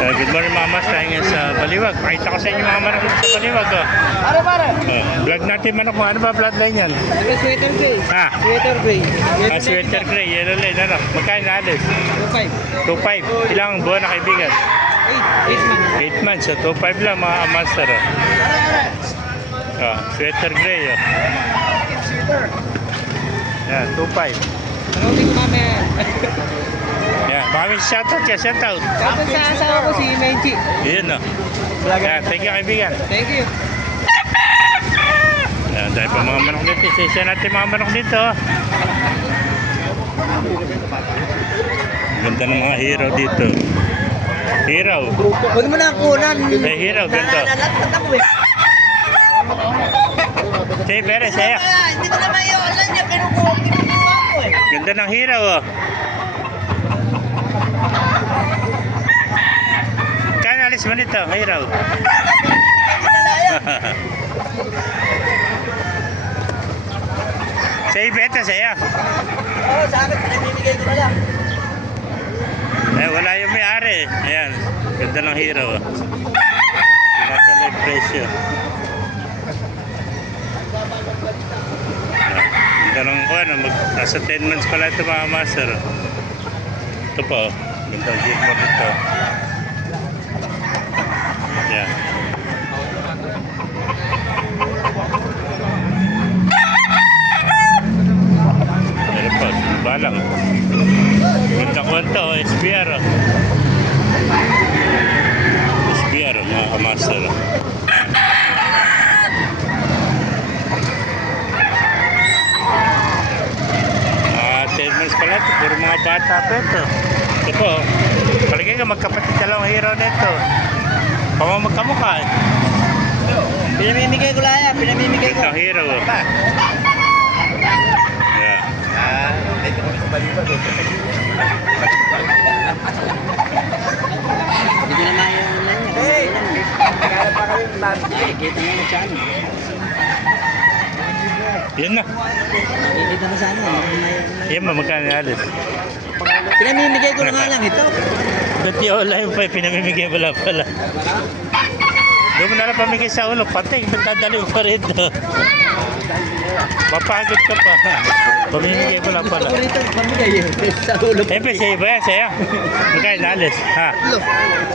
Good morning mga mas, tayo ngayon sa Baliwag. Pakita ko sa inyo mga manok sa Baliwag. Pare. Vlog natin manok mo. Ano ba bloodline yan? Sweater gray. Ha? Sweater gray. Sweater gray, yellow lane. Ano? Magkain na alis? 2.5. 2.5. Ilang buwan na kaibigan? 8 months. 8 months. So 2.5 lang mga master. Sweater gray. Sweater. Yan, 2.5. Tanongin ko mamaya. Yan, baka may shoutout ka, shoutout. Tapos sa asawa ko si Menchi. Yun o. Yan, thank you kaibigan. Thank you. Yan, dahil pa mga manok dito. Isa natin mga manok dito. Ganda ng mga hero dito. Hero. Huwag mo na kunan. Hero, ganda. Nalalat ako eh. Sige, pere, saya. Hindi ko naman yung alam niya, pero kuha ko eh. Ganda ng hero oh. Kaya alis mo nito, hero. Sa ibeta, saya. Oo, sa akin, pinamimigay ko na lang. Wala yung may-ari. Ayan, ganda ng hero. Tumatala yung presyo. Ganda ng kuha na, nasa 10 months pala ito mga master. Ito po, ganda ang hero dito. Ayan. Pero po, balang. Ganda ko ito, SBR. SBR, mga kamaster. 10 months pala ito, puro mga bata pa ito. Ito po, palagay ka magkapatid dalawang hero nito. Pamamagkamukha eh. Pinamimigay ko lang yan, pinamimigay ko. Ito hero. Yeah. Dito kami sa Baliwag eh. Hindi na mayo na yan. Hey! Nagkala pa kami ng babi. Kita nga na siya. Yan na. Nakikita mo sana. Yan ba, magkano alis? Pinamimigay ko na nga lang ito. Dati online pa, pinamimigay wala pala. Doon mo na lang pamigay sa ulo, patay, dadali mo pa rin ito. Mapagod ka pa. Pamimigay wala pala. Gusto ko rito pamigay sa ulo. Siyempre, sa iba yan, saya. Magkano alis? Ha?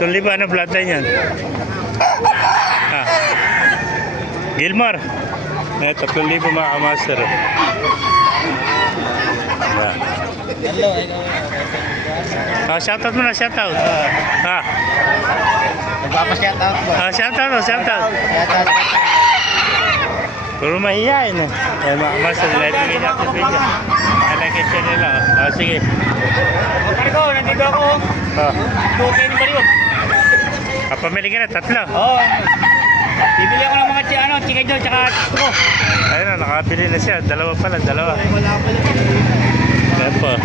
Tuliba, ano bloodline yan? Ha? Gilmore? 3,000 mga kamaster. Hello, Shoutout mo na, shoutout. Ha? Magpapashoutout po. Shoutout. Shoutout. Puro mahihayin eh. Mga kamaster, like bigay natin video. Like and share nila. Sige. Okay ko, nandito ako. Tukin yung Baliwag. Kapamili ka na, 3. Oo. Bibili ako ng mga chicken tsaka gusto ko. Ayun na, nakabili na siya. 2 pala, 2. Wala pala. Ayan po.